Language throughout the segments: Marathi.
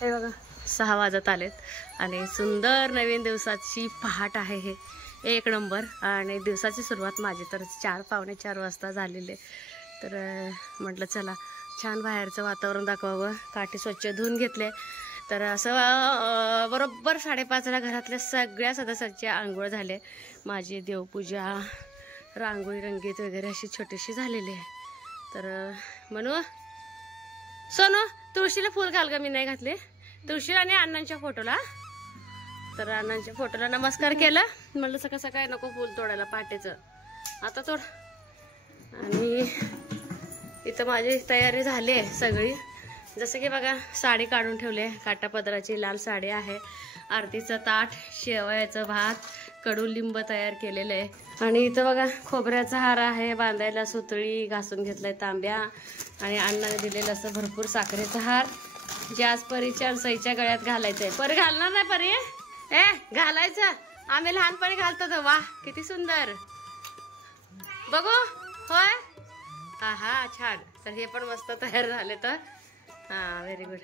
हे बघा 6 वाजत आलेत आणि सुंदर नवीन दिवसाची पहाट आहे. हे एक नंबर. आणि दिवसाची सुरुवात माझी तर 4 पावणे 4 वाजता झालेली आहे. तर म्हटलं चला छान बाहेरचं वातावरण दाखवावं. काठी स्वच्छ धुवून घेतले. तर असं बरोबर 5:30ला घरातल्या सगळ्या सदस्यांची आंघोळ झाले. माझी देवपूजा रांगोळी रंगीत वगैरे अशी छोटीशी झालेली आहे. तर म्हणू सोनू तुळशीला फूल घाल ग. मी नाही घातले. तुळशी आणि अण्णांच्या फोटोला. तर अण्णांच्या फोटोला नमस्कार केला. म्हणलं सकाळ सकाळी नको फूल तोडायला पहाटेचं, आता तोड. आणि इथं माझी तयारी झाली आहे सगळी. जसं की बघा साडी काढून ठेवले. काटापदराची लाल साडी आहे. आरतीचं ताट, शेवयाचं भात, कडुलिंब तयार केलेलं आहे. आणि इथं बघा खोबऱ्याचा हार आहे बांधायला. सुतळी घासून घेतलाय तांब्या. आणि अण्णाने दिलेलं असं भरपूर साखरेचा हार, जे आज परीच्या सईच्या गळ्यात घालायचंय. परी घालणार नाही परी? घालायचं. आम्ही लहानपणी घालतो तो. वा किती सुंदर. बघू. होय. हा हा छान. तर हे पण मस्त तयार झाले. तर हा व्हेरी गुड.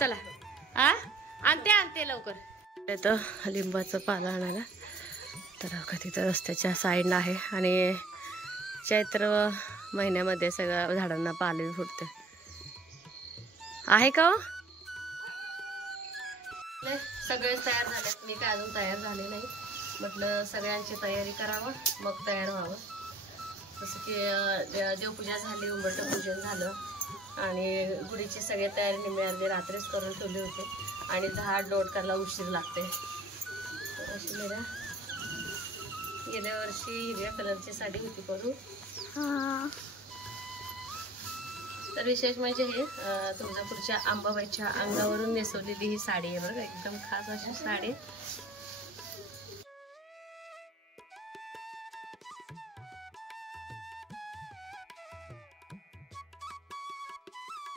चला आणते लवकर. तर लिंबाचं पाला आणायला. तर कधी तर रस्त्याच्या साईडला आहे. आणि चैत्र महिन्यामध्ये सगळ्या झाडांना पालवी फुटते. आहे का हो? सगळेच तयार झालेत. मी काय अजून तयार झाले नाही. म्हटलं सगळ्यांची तयारी करावं मग तयार व्हावं. जसं की देवपूजा झाली, उंबरठं पूजन झालं आणि गुढीची सगळी तयारी निम्मी अर्धी रात्रीच करून ठेवली होती. आणि झाड लोटकाला उशीर लागते. तर अशी मेरा गेल्या वर्षी हिरव्या कलरची साडी होती करू. तर विशेष म्हणजे हे तुळजापूरच्या अंबाबाईच्या अंगावरून नेसवलेली ही साडी आहे बरं. एकदम खास अशी साडी.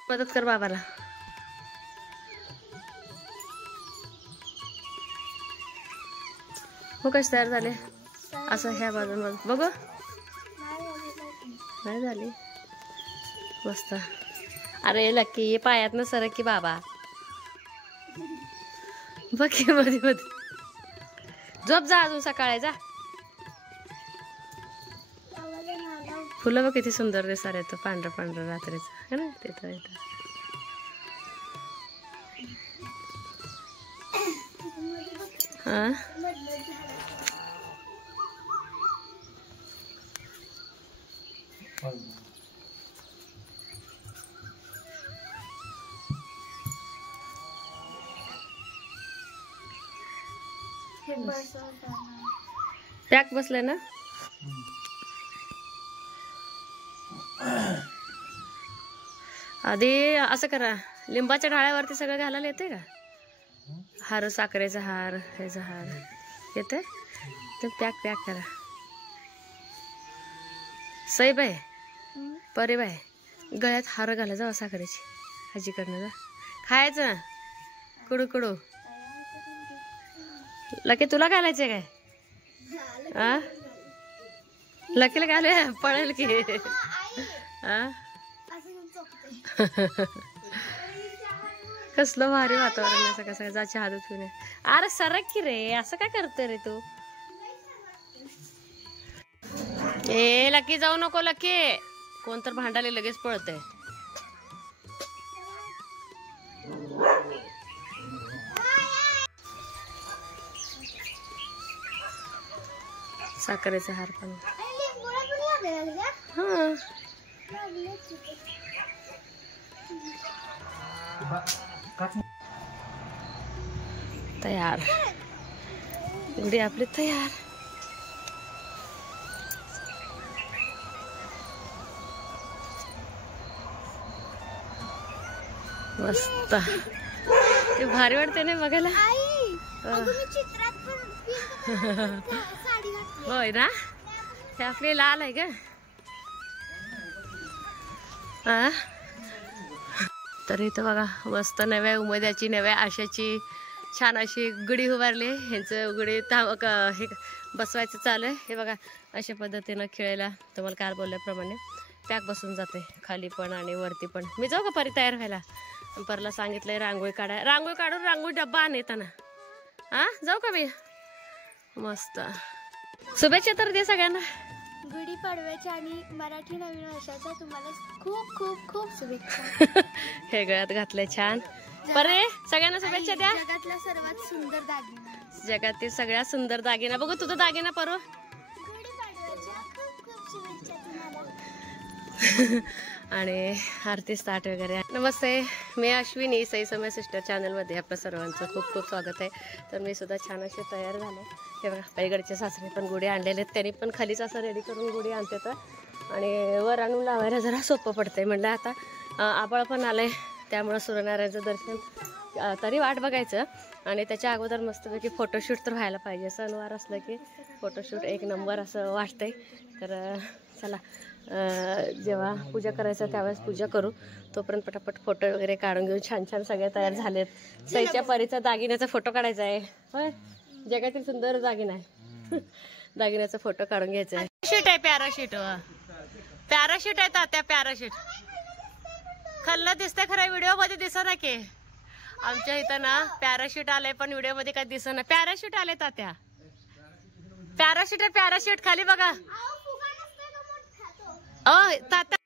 मदत कर बाबाला. हो कशी तयार झाले? असं ह्या बाजून बघू. नाही झाली मस्त. अरे लकी पायातनं सरक की बाबा. बघ मध्ये मध्ये झोप जा अजून सकाळी जा. फुलं बघ किती सुंदर दिसणार येतं. पांढरं पांढरं रात्रीचं है ना. तिथं येतं. हा पॅक बसलाय ना. आधी असं करा. लिंबाच्या डाळ्यावरती सगळं घालायला येते का? हार, साखरेचा हार, ह्याचा हार येते. तर पॅक करा. सई बाय परे बाय गळ्यात हार घाला जावा साखरेची. आजीकडनं जा खायचं. कडू कडू. लकी तुला घालायचं काय? लकीला घाले पळेल की. कसलं भारी वातावरण आहे सकाळ सकाळ. जा चहा दूध पिऊन. अरे सरक की रे. असं काय करतोय रे तू? ए लकी जाऊ नको. लकी कोण तर भांडाले लगेच पळतय. साखरेचा हार पण. हा तयार. गुढी आपली तयार. मस्त. ते भारी वाटते ना बघायला. होय ना. हे आपली लाल आहे का? तर इथं बघा मस्त नव्या उमेद्याची नव्या आशाची छान अशी गुढी उभारली. ह्यांचं गुढी हे बसवायचं चालू आहे. हे बघा अशा पद्धतीनं खेळायला तुम्हाला काल बोलल्याप्रमाणे पॅक बसून जाते खाली पण आणि वरती पण. मी जाऊ का परी तयार व्हायला? परला सांगितलंय रांगोळी काढाय, रांगोळी काढून रांगोळी डब्बा आण येताना. हा जाऊ का मी? मस्त. शुभेच्छा तर दे सगळ्यांना. गुढीपाडव्याच्या आणि मराठी नवीन वर्षाच्या तुम्हाला खूप खूप खूप शुभेच्छा. हे गळ्यात घातलंय छान. बरे सगळ्यांना शुभेच्छा द्या. जगातला सर्वात सुंदर दागिना, जगातील सगळ्यात सुंदर दागिना. बघू तुझा दागिना परो. गुढीपाडव्याच्या खूप खूप शुभेच्छा तुम्हाला. आणि आरती स्टार्ट वगैरे. नमस्ते, मी अश्विनी, सई समय सिस्टर चॅनलमध्ये आपल्या सर्वांचं खूप खूप स्वागत आहे. तर मी सुद्धा छान असे तयार झाले. हे बघा पलीकडचे सासरे पण गुढी आणलेले आहेत. त्यांनी पण खालीच असं रेडी करून गुढी आणते तर, आणि वर आणून लावायला जरा सोपं पडतंय. म्हटलं आता आबाळ पण आलंय त्यामुळं सूर्यनारायणाचं दर्शन तरी वाट बघायचं. आणि त्याच्या अगोदर मस्तपैकी फोटोशूट तर व्हायला पाहिजे. सणवार असलं की फोटोशूट एक नंबर असं वाटतंय. तर चला जेव्हा पूजा करायचं त्यावेळेस पूजा करू. तोपर्यंत पटापट फोटो वगैरे काढून घेऊन छान छान सगळे तयार झालेत. सईच्या परीचा दागिन्याचा फोटो काढायचा आहे. होय, जगातील सुंदर दागिना आहे. दागिन्याचा फोटो काढून घ्यायचा आहे. पॅराशूट आहे, पॅराशूट. पॅराशूट आहे तात्या, पॅराशूट. खाल्लं दिसतंय खरं, व्हिडिओ मध्ये दिसत ना की. आमच्या इथं ना पॅराशूट आलंय पण व्हिडिओ मध्ये काय दिसत ना. पॅराशूट आले तात्या, पॅराशूट आहे, पॅराशूट. खाली बघा. ओ तात्या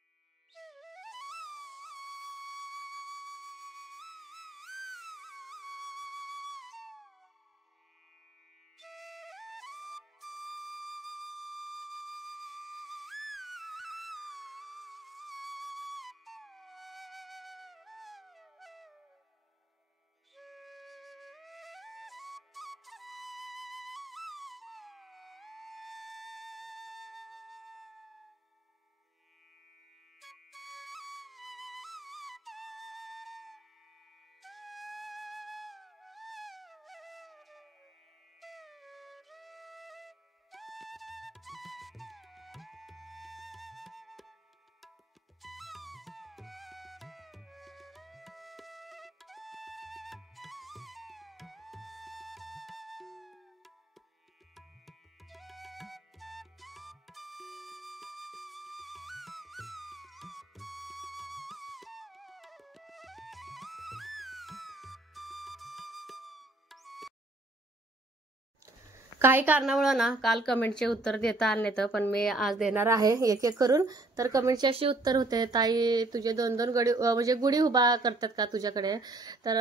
काही कारणामुळं ना काल कमेंटचे उत्तर देता आले नाही, पण मी आज देणार आहे एक एक करून. तर कमेंटची अशी उत्तर होते, ताई तुझे 2-2 गडी म्हणजे गुढी उभा करतात का तुझ्याकडे? तर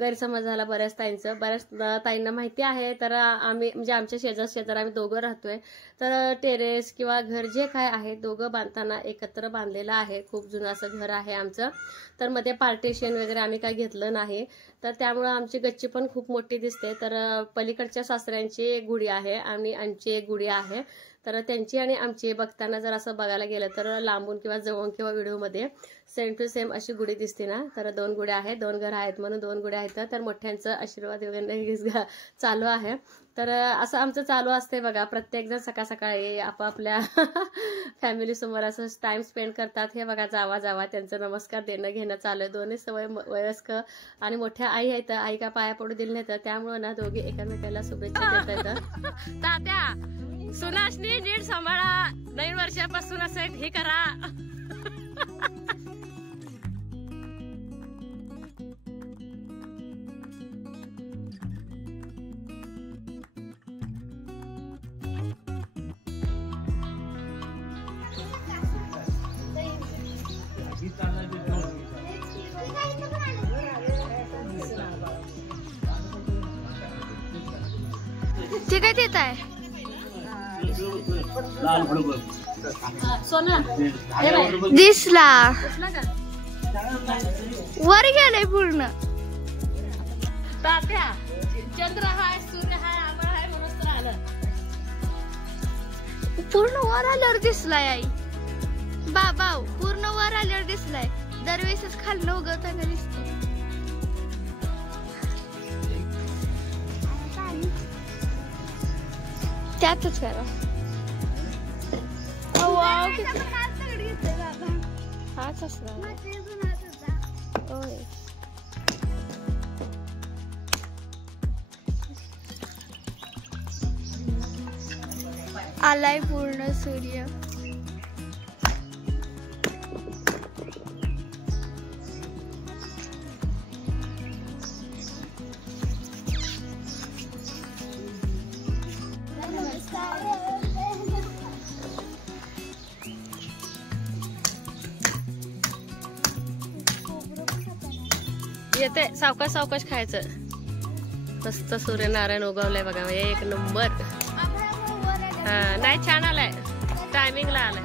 गैरसमज झाला बऱ्याच ताईंचं. बऱ्याच ताईंना माहिती आहे. तर आम्ही म्हणजे आमच्या शेजार आम्ही दोघं राहतोय. तर टेरेस किंवा घर जे काय आहे दोघं बांधताना एकत्र बांधलेलं आहे. खूप जुनं असं घर आहे आमचं. तर मध्ये पार्टिशन वगैरे आम्ही काय घेतलं नाही. तर त्यामुळं आमची गच्ची पण खूप मोठी दिसते. तर पलीकडच्या सासऱ्यांची एक गुढी आहे आणि आमची एक गुढी आहे. तर त्यांची आणि आमची बघताना जर असं बघायला गेलं तर लांबून किंवा जवळ किंवा व्हिडिओमध्ये सेम टू सेम अशी गुढी दिसते ना. तर 2 गुढ्या आहेत, 2 घर आहेत म्हणून 2 गुढ्या आहेत. तर मोठ्यांचं आशीर्वाद वगैरे चालू आहे. तर असं आमचं चालू असते बघा. प्रत्येकजण सकाळ सकाळी आपापल्या फॅमिली समोर असं टाइम स्पेंड करतात. हे बघा जावा त्यांचं नमस्कार देणं घेणं चालू आहे. दोन्ही सवय वयस्कर आणि मोठ्या आई आहेत. आई का पाया पडू दिले नाही तर त्यामुळे ना दोघी एकमेकाला शुभेच्छा देत आहेत. तात्या सुनाशनी नीट सांभाळा, नवीन वर्षापासून असं हे करा. ते काय देत आहे सोना दिसला वर गेलंय पूर्ण. तात्या चंद्र हाय, सूर्य हाय, आभाळ हाय म्हणून तर आलं. पूर्ण वर आल्यावर दिसलाय आई. बाबा पूर्ण वर आल्यावर दिसलाय. दरवेळेस खाली उगवताना दिसत. त्यातच करा. हाच असणार. आलाय पूर्ण सूर्य. येते सावकाश सावकाश खायचं. मस्त सूर्यनारायण उगवलंय बघा, एक नंबर. हा नाही छान आलाय, टायमिंगला आलाय.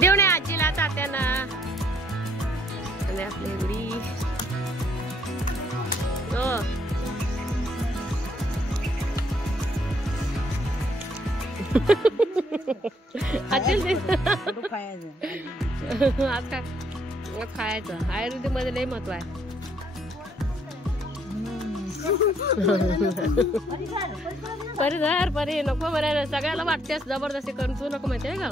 देऊ नये आजीला तात्यांना. आणि आपली एवढी हो आजी आज काय खायचं आयुर्वेदिक मध्ये लय महत्व आहे. परी धर परी नको म्हणायला, सगळ्याला वाटतेस जबरदस्ती करून, तू नको माहितीये का.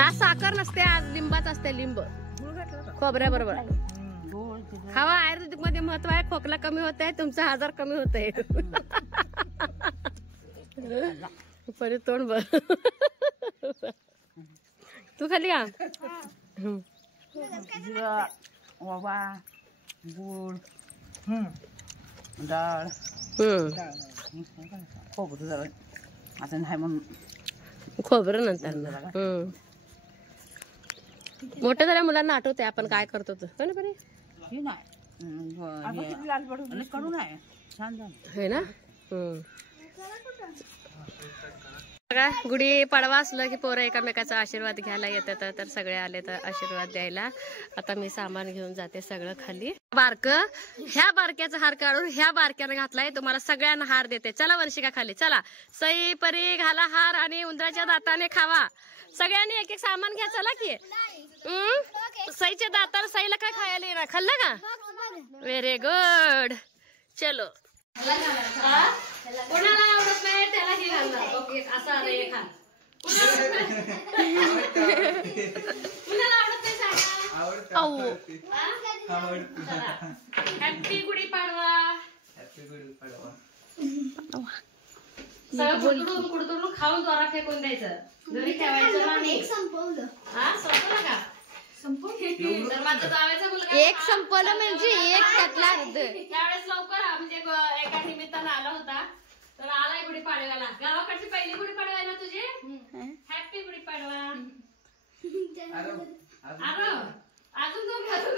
आज साखर नसते, आज लिंबाच असते, लिंब खोबऱ्या बरोबर. खावा, आयुर्वेदिक मध्ये महत्व आहे. खोकला कमी होत आहे, तुमचा आजार कमी होत आहे. परी तोंड बर. तू खाली का ओवा गुळ डाळ खोबरं जरा असं नाही म्हणून खोबरं नंतर. मोठ्या झाल्या मुलांना आठवते आपण काय करतो तर बरे. हे नाही कडू नाही, छान झालं हे ना. बघा गुढी पाडवा असलं की पोरं एकामेकाचा आशीर्वाद घ्यायला येतात, तर सगळे आले तर आशीर्वाद द्यायला. आता मी सामान घेऊन जाते सगळं खाली. बारक ह्या बारक्याचा हार काढून ह्या बारक्यानं घातलाय, तुम्हाला सगळ्यांना हार देते. चला वर्षिका खाली चला. सई परी घाला हार आणि उंदराच्या दाताने खावा. सगळ्यांनी एक एक सामान घ्या. चला की. सईच्या दाताला सईला काय खायला येणार, खाल्लं का. Very good. चलो. कोणाला आवडत नाही त्याला हे घालणार. ओके असं आलं हे खा. कुणाला आवडत नाही सांगा. हॅपी गुढीपाडवा. सगळं कुडतुडून कुडतुडून खाऊन जोरा फेकून द्यायचं, घरी ठेवायचं नाही. हा संपलं का. तर माझा जावायचा मुलगा एक संपलं म्हणजे एक त्यातला अर्ध. त्यावेळेस लवकर म्हणजे एका निमित्तानं आला होता, तर आलाय गुढीपाडव्याला. गावाकडची पहिली गुढीपाडवा आहे ना तुझी. हॅपी गुढीपाडवा. अजून दोन घालू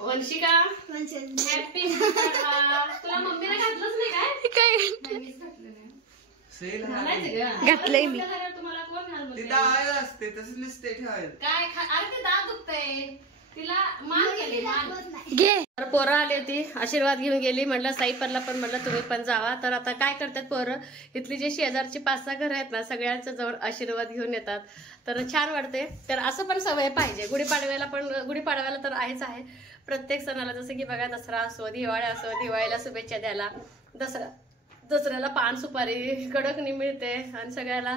वंशिका. हॅपी गुढीपाडवा. तुला मम्मीला घातलंच नाही काय. घातलंय मी. तुम्हाला कोण घाल असते तसं नुसते ठेवायचं काय. अरे ते दात दुखतंय, तिला मान गेली मान घे. पोरं आली होती, आशीर्वाद घेऊन गेली. म्हटलं साईपरला पण म्हटलं तुम्ही पण जावा. तर आता काय करतात पोरं, इथली जे शेजारची 5-6 घरं आहेत ना, सगळ्यांच्या जवळ आशीर्वाद घेऊन येतात. तर छान वाटते. तर असं पण सवय पाहिजे. गुढीपाडव्याला तर आहेच आहे. प्रत्येक सणाला जसं की बघा दसरा असो, दिवाळी असो, दिवाळीला शुभेच्छा द्यायला, दसऱ्याला पान सुपारी कडकनी मिळते आणि सगळ्याला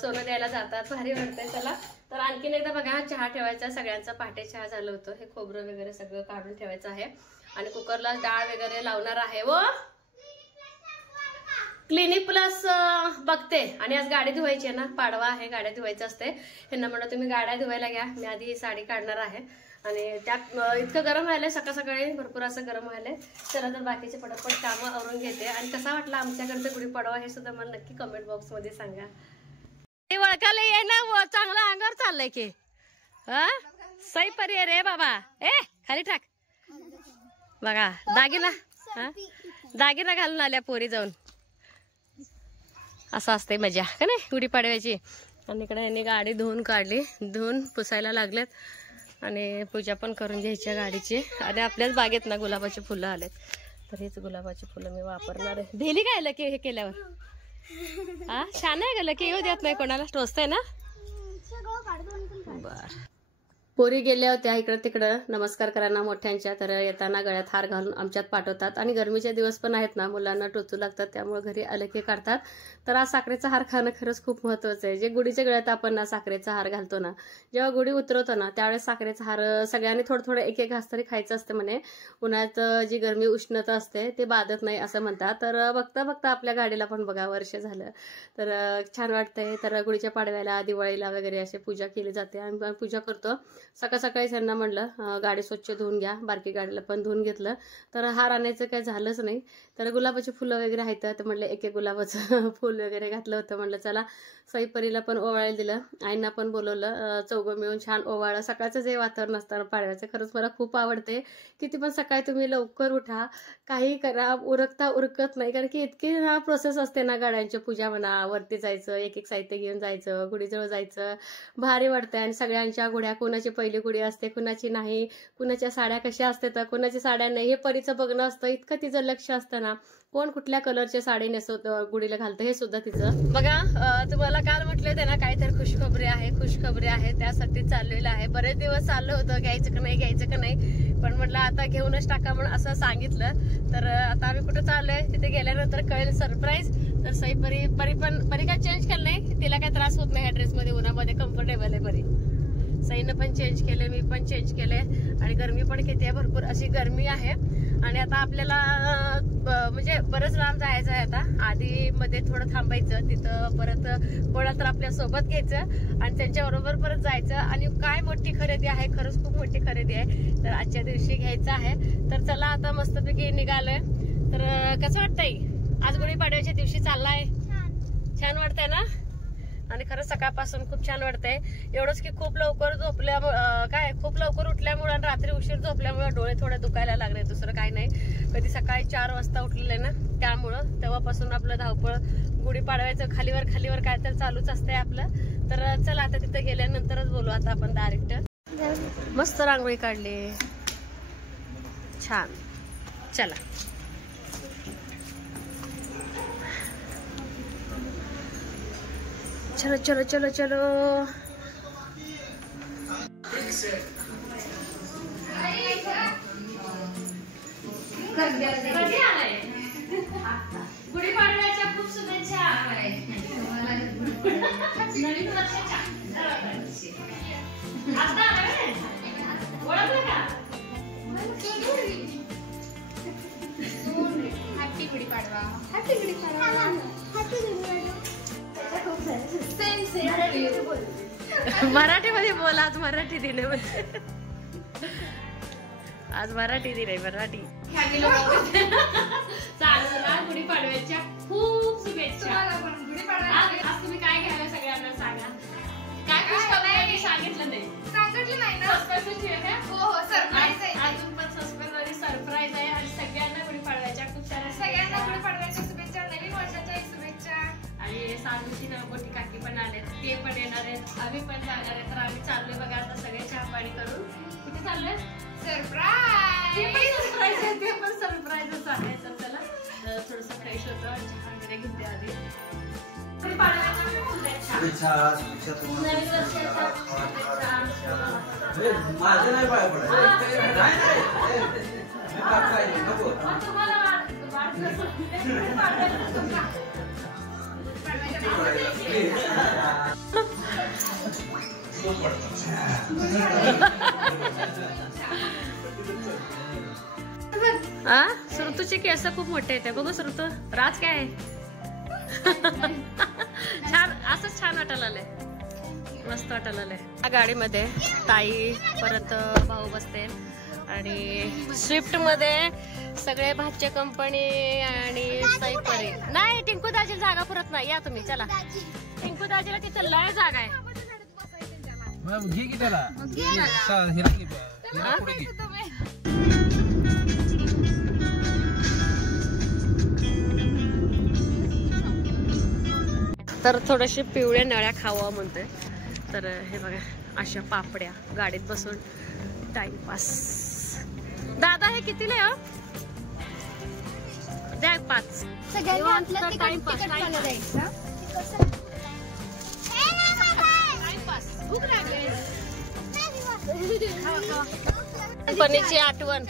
सोनं द्यायला जातात. भारी वाटतंय. चला तर आणखीन एकदा बघा चहा ठेवायचा. सगळ्यांचा पहाटे चहा झालं होतं. हे खोबरं वगैरे सगळं काढून ठेवायचं आहे आणि कुकरला डाळ वगैरे लावणार आहे. व क्लिनिक प्लस बघते. आणि आज गाडी धुवायची आहे ना, पाडवा आहे, गाड्या धुवायचं असते. ह्यांना म्हणलं तुम्ही गाड्या धुवायला घ्या, मी आधी ही साडी काढणार आहे. आणि त्यात इतकं गरम व्हायलंय, सकाळ सकाळी भरपूर असं गरम व्हायलंय. चला तर बाकीचे पटापट कामं आवरून घेते. आणि कसा वाटला आमच्याकडचं गुढीपाडवा हे सुद्धा मला नक्की कमेंट बॉक्स मध्ये सांगा. वळखाला ये ना, चांगला अंगावर चाललंय की. हा सई परी रे बाबा. खाली टाक. बघा दागिना, दागिना घालून आल्या पोरी जाऊन. असं असते मजा का नाही गुढीपाडव्याची. आणि इकडे यांनी गाडी धुवून काढली, धुवून पुसायला लागलेत. आणि पूजा पण करून घ्यायची गाडीची. आणि आपल्याच बागेत ना गुलाबाची फुलं आलेत, तर हेच गुलाबाची फुलं मी वापरणार आहे. भेली काय लकी हे केल्यावर. हा छान आहे ग, लकी येऊ देत नाही कोणाला, टोचतंय ना. बर पोरी गेल्या होत्या इकडं तिकडं नमस्कार करायला मोठ्यांच्या. तर येताना गळ्यात हार घालून आमच्यात पाठवतात. आणि गरमीचे दिवस पण आहेत ना, मुलांना टोचू लागतात, त्यामुळे घरी आलं की काढतात. तर आज साखरेचा हार खाणं खरंच खूप महत्वाचं आहे. जे गुढीच्या गळ्यात आपण ना साखरेचा हार घालतो ना, जेव्हा गुढी उतरवतो ना, त्यावेळेस साखरेचा हार सगळ्यांनी थोडं थोडं एक एक घास तरी खायचं असतं म्हणे. उन्हाळ्यात जी गरमी उष्णता असते ते बाधत नाही असं म्हणतात. तर बघता बघता आपल्या गाडीला पण बघा वर्ष झालं, तर छान वाटतंय. तर गुढीच्या पाडव्याला दिवाळीला वगैरे असे पूजा केली जाते. आम्ही पूजा करतो. सकाळ सकाळी त्यांना म्हणलं गाडी स्वच्छ धुवून घ्या, बारकी गाडीला पण धुवून घेतलं. तर हार आणायचं काही झालंच नाही. तर गुलाबाची फुलं वगैरे आहेत, तर म्हणलं एक गुलाबाचं फुल वगैरे घातलं होतं. म्हणलं चला सईपरीला पण ओवाळायला दिलं, आईंना पण बोलवलं, चौघं मिळून छान ओवाळलं. सकाळचं जे वातावरण असतं पाडव्याचं खरंच मला खूप आवडते. किती पण सकाळी तुम्ही लवकर उठा, काही करा, उरकता उरकत नाही, कारण की इतकी ना प्रोसेस असते ना गाड्यांची पूजा म्हणा, वरती जायचं, एक एक साहित्य घेऊन जायचं, गुढीजवळ जायचं, भारी वाटतं. आणि सगळ्यांच्या गुढ्या, कुणाची पहिली गुढी असते, कुणाची नाही, कुणाच्या साड्या कशा असतात, कुणाची साड्या नाही, हे परीचं बघणं असतं. इतकं तिचं लक्ष असतं ना, कोण कुठल्या कलरच्या साडी नेसवत गुढीला घालतं हे सुद्धा तिचं. बघा तुम्हाला काल म्हटले होते ना काहीतरी खुशखबरी आहे, त्यासाठी चाललेलं आहे. बरेच दिवस चाललं होतं घ्यायचं का नाही, पण म्हटलं आता घेऊनच टाका म्हणून असं सांगितलं. तर आता आम्ही कुठं चाललोय तिथे गेल्यानंतर कळेल सरप्राईज. तर सई परी काय चेंज केलं नाही, तिला काही त्रास होत नाही ह्या ड्रेसमध्ये, उन्हामध्ये कम्फर्टेबल आहे परी. सईनं पण चेंज केले, मी पण चेंज केले. आणि गरमी पण किती आहे, भरपूर अशी गरमी आहे. आणि आता आपल्याला म्हणजे बरंच लांब जायचं आहे. आता आधी मध्ये थोडं थांबायचं, तिथं परत कोणा तर आपल्या सोबत घ्यायचं आणि त्यांच्याबरोबर परत जायचं. आणि काय मोठी खरेदी आहे, खरंच खूप मोठी खरेदी आहे. तर आजच्या दिवशी घ्यायचं आहे. तर चला आता मस्तपैकी निघालोय. तर कसं वाटतंय आज गुढीपाडव्याच्या दिवशी चाललाय? छान वाटतंय ना? आणि खरंच सकाळपासून खूप छान वाटतंय. एवढंच की खूप लवकर खूप लवकर उठल्यामुळे आणि रात्री उशीर झोपल्यामुळे डोळे थोडे दुखायला लागले, दुसरं काही नाही. कधी सकाळी 4 वाजता उठलेले ना, त्यामुळं तेव्हापासून आपलं धावपळ गुढीपाडव्याचं खालीवर काय तर चालूच असतंय आपलं. तर चला आता तिथे गेल्यानंतरच बोलू आता आपण डायरेक्ट. मस्त रांगोळी काढली, छान. चला चलो चलो चलो चलो. गुढीपाडव्याच्या खूप शुभेच्छा. नवीन वर्षाच्या आता ओळखलं का? हॅपी गुढीपाडवा. हॅपी गुढीपाडवा. मराठीमध्ये बोला, आज मराठी दिन आहे. आज मराठी दिन आहे, मराठी. चांगला गुढीपाडव्याच्या खूप शुभेच्छा. आज तुम्ही काय घ्यायला सगळ्यांना सांगा. काय खुशखबरी सांगितलं नाही ना? अजून पण सस्पेन्स आणि सरप्राईज आहे. आणि सगळ्यांना गुढीपाडव्याच्या खूप साऱ्या गुढीपाडव्याच्या शुभेच्छा, नवीन वर्षाच्या शुभेच्छा. आणि सानूची मोठी काकी पण आले, ते पण येणार आहेत, आम्ही पण जाणार आहे. तर आम्ही चाललोय बघा आता सगळे चहा पाणी करून. कुठे चाललोय? सरप्राईज. ते पण सरप्राईजच आहे. तर चला थोडस फ्रेश होतं, चहा वगैरे घेते आधी. श्रुतूचे केस खूप मोठे आहेत, बघू श्रुतू. राज काय आहे? छान, असंच छान वाटायला आलंय, मस्त वाटायला आलंय. गाडीमध्ये ताई परत भाऊ बसते आणि स्विफ्ट मध्ये सगळे भाचे कंपनी आणि सईपरी. नाही, टिंकू दाजी जागा पुरत नाही, या तुम्ही. चला टिंकू दाजीला तिथे लय जागा आहे. तर थोडेसे पिवळ्या नळ्या खावा म्हणते. तर हे बघा अशा पापड्या गाडीत बसून टाइमपास. दादा हे कितीला आहे? द्या 5. पनीरची आठवण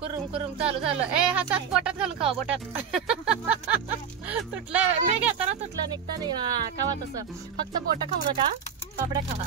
कुरुम कुरुम चालू झालं. हातात पोटात घालून खावा, पोटात तुटलं. मी घेताना तुटलं, निघता नाही खावा. तसं फक्त पोट खाऊ नका, पापड्या खावा.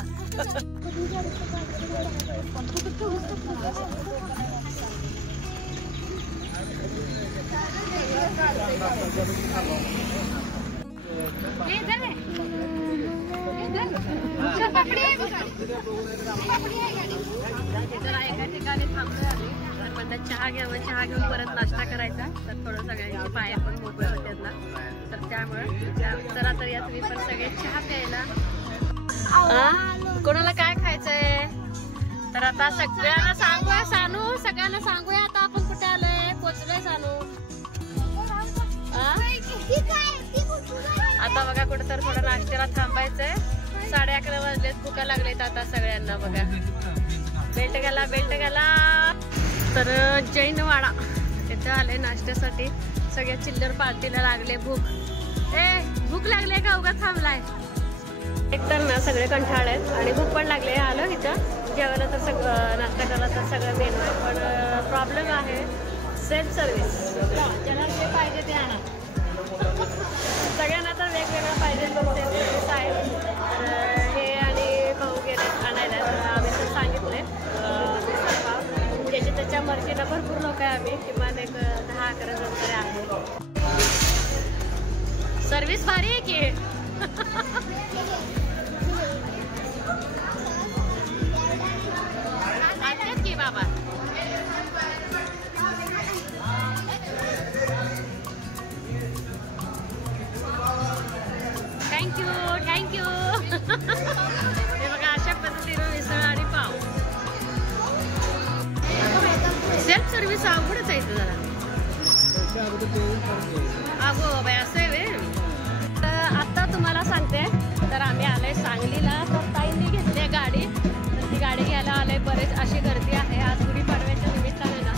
जरा एका ठिकाणी थांबलोय आम्ही, तर म्हणतात चहा घ्यावं, चहा घेऊन परत नाश्ता करायचा. तर थोडं सगळ्यांचे पाय पण मोकळे होतात ना, तर त्यामुळे चला तर या तुम्ही पण सगळे चहा प्यायला. कोणाला काय खायचंय तर आता सगळ्यांना सांगूया. सानू सगळ्यांना सांगूया आता आपण कुठे आलोय, पोचलोय सानू. आता बघा कुठं तर थोडं नाश्त्याला थांबायचंय. 11:30 वाजलेत, भुका लागलेत आता सगळ्यांना. बघा बेल्ट घाला, बेल्ट घाला. तर जैनवाडा तिथं आले नाश्त्यासाठी. सगळ्या चिल्लर पार्टीला लागले भूक. भूक लागले का उगा थांबलाय? एकतर ना सगळे कंठाळ आहेत आणि भूक पण लागले. आलो इथं जेवायला तर सगळं नाश्ता करायला तर सगळं मेनू आहे, पण प्रॉब्लेम आहे सेल्फ सर्व्हिस. ज्याला जे पाहिजे ते आणा. सगळ्यांना तर वेगवेगळं पाहिजे सेल्फ सर्व्हिस आहे. तर हे आणि भाऊ गेले आणायला, तर आम्ही तर सांगितले ज्याची त्याच्या मर्जीला भरपूर लोक आहे. आम्ही किमान एक 10-11 जण तरी आहे. सर्व्हिस भारी आहे की. आणतात की बाबा. Thank you thank you. हे बघा अशा पद्धतीनं मिसळ आणि पाव. सेल्फ सर्व्हिस अवघडच आहे इथं जरा. अगो बाय असं आहे वे. आता तुम्हाला सांगते, तर आम्ही आलोय सांगलीला. तर ताईंनी घेतली गाडी, तर ती गाडी घ्यायला आलोय. बरेच अशी गर्दी आहे आज गुढीपाडव्याच्या निमित्ताने ना,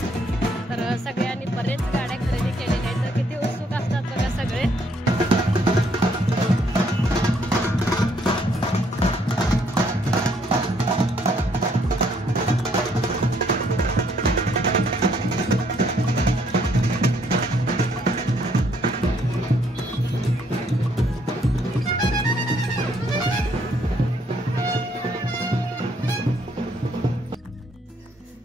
तर सगळ्यांनी बरेच गाड्या खरेदी केलेल्या आहेत. तर किती उत्सुक असतात बघा सगळे.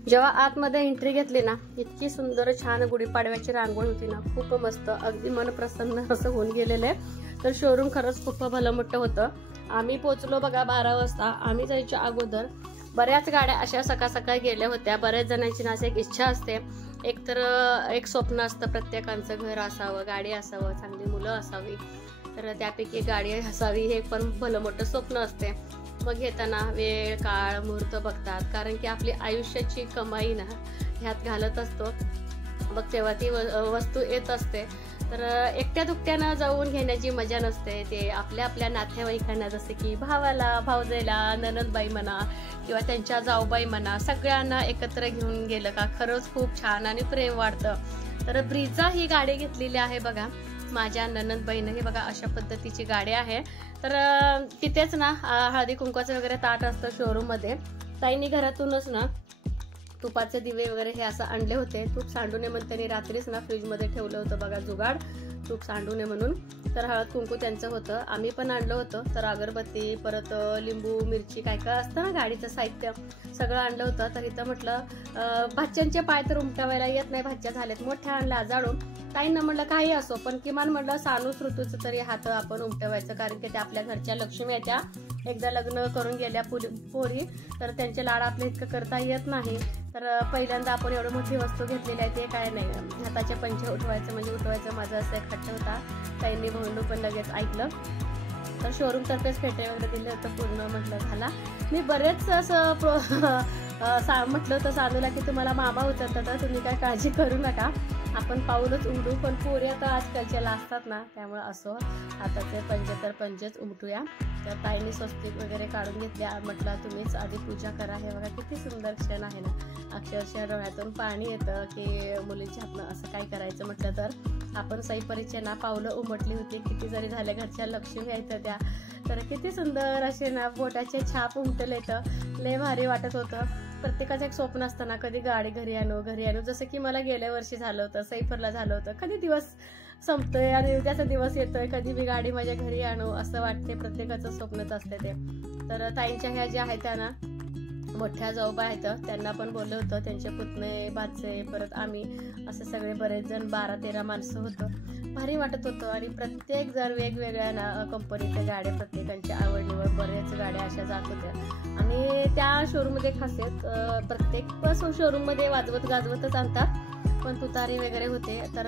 जेव्हा आतमध्ये एंट्री घेतली ना, इतकी सुंदर छान गुढीपाडव्याची रांगोळी होती ना, खूप मस्त, अगदी मन प्रसन्न असं होऊन गेलेलं आहे. तर शोरूम खरंच खूप भलं मोठं होतं. आम्ही पोचलो बघा 12 वाजता. आम्ही जायच्या अगोदर बऱ्याच गाड्या अशा सकाळ सकाळी गेल्या होत्या. बऱ्याच जणांची ना एक इच्छा असते, एकतर एक स्वप्न असतं प्रत्येकाचं, घर असावं, गाडी असावं, चांगली मुलं असावी. तर त्यापैकी गाडी असावी हे पण भलं मोठं स्वप्न असते. मग घेताना वेळ काळ मुहूर्त बघतात, कारण की आपली आयुष्याची कमाई ना ह्यात घालत असतो. मग तेव्हा ती वस्तू येत असते. तर एकट्या दुकट्यानं जाऊन घेण्याची मजा नसते. ते आपल्या आपल्या नातेवाईकांना, जसे की भावाला, भावजेला, ननदबाई म्हणा किंवा त्यांच्या जाऊबाई म्हणा, सगळ्यांना एकत्र घेऊन गेलं का खरंच खूप छान आणि प्रेम वाढतं. तर ब्रिझा ही गाडी घेतलेली आहे बघा माझ्या ननदबाईनं. हे बघा अशा पद्धतीची गाडी आहे. तर तिथेच ना हळदी कुंकवाचं वगैरे ताट असतं शोरूममध्ये. ताईंनी घरातूनच ना तुपाचे दिवे वगैरे हे असं आणले होते. तूप सांडू नये म्हणून त्यांनी रात्रीच ना फ्रीजमध्ये ठेवलं होतं बघा, जुगाड तूप सांडू नये म्हणून. तर हळद कुंकू त्यांचं होतं. आम्ही पण आणलं होतं. तर अगरबत्ती, परत लिंबू, मिरची, काय काय असतं ना गाडीचं साहित्य, सगळं आणलं होतं. तर इथं म्हटलं भाच्यांचे पाय तर उमटवायला येत नाही, भाच्या झालेत, मोठ्या आणल्या जाडून. ताईंना म्हटलं काही असो, पण किमान म्हटलं सानूस ऋतूचं तरी हात आपण उमटवायचं, कारण की त्या आपल्या घरच्या लक्ष्मी आहेत. त्या एकदा लग्न करून गेल्या पोरी, तर त्यांचे लाड आपल्या इतकं करता येत नाही. तर पहिल्यांदा आपण एवढी मोठी वस्तू घेतलेली आहे, ते काय नाही, हाताचे पंचे उठवायचं म्हणजे उठवायचं. माझं असं एक हट्ट होता. ताईंनी भाऊंनी पण लगेच ऐकलं. तर शोरूम तर्फेच फेटे वगैरे दिले होतं पूर्ण. म्हटलं झाला. मी बरेच असं म्हटलं होतं सानूला की तुम्हाला मामा उचलतात, तर तुम्ही काय काळजी करू नका, आपण पाऊलच उमटू. पण पोरी आता आजकालच्या असतात ना, त्यामुळे असो हाताचे पंजे तर पंजेच उमटूया. तर ताईंनी स्वस्तिक वगैरे काढून घेतल्या. म्हटलं तुम्हीच आधी पूजा करा. हे बघा किती सुंदर क्षण आहे ना, अक्षरशः डोळ्यातून पाणी येतं की मुलींच्या हातनं असं काय करायचं म्हटलं तर. आपण सईपरीचे ना पावलं उमटली होती, किती जरी झाल्या घरच्या लक्ष्मी यायचं त्या, तर किती सुंदर असे ना बोटाचे छाप उमटले, तर लय भारी वाटत होतं. प्रत्येकाचं एक स्वप्न असतं ना, कधी गाडी घरी आणू घरी आणू. जसं की मला गेल्या वर्षी झालं होतं, सैफरला झालं होतं, कधी दिवस संपतोय आणि उद्याचा दिवस येतोय, कधी मी गाडी माझ्या घरी आणू असं वाटते. प्रत्येकाचं स्वप्नच असते ते. तर ताईंच्या ह्या ज्या आहेत त्या ना मोठ्या जाऊबा आहेत त्यांना पण बोललं होतं, त्यांचे पुतणे भाचे, परत आम्ही असे सगळे बरेच जण 12-13 माणसं होतं. भारी वाटत होतं आणि प्रत्येक जण वेगवेगळ्या कंपनीच्या गाड्या, प्रत्येकांची आवड निवड, बरेच गाड्या अशा जात होत्या. आणि त्या शोरूममध्ये खासियत प्रत्येक शोरूममध्ये वाजवत गाजवतच आणतात, पण तुतारी वगैरे होते. तर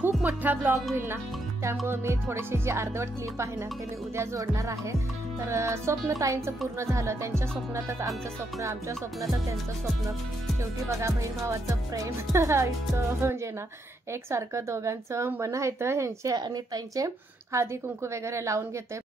खूप मोठा ब्लॉग होईल ना, त्यामुळं मी थोडीशी जी अर्धवट क्लिप आहे ना ते मी उद्या जोडणार आहे. तर स्वप्न ताईंचं पूर्ण झालं, त्यांच्या स्वप्नातच आमचं स्वप्न, आमच्या स्वप्नातच त्यांचं स्वप्न. शेवटी बघा बहीण भावाचं प्रेम इतकं म्हणजे ना एकसारखं दोघांचं मन आहे ह्यांचे, आणि त्यांचे हळदी कुंकू वगैरे लावून घेते.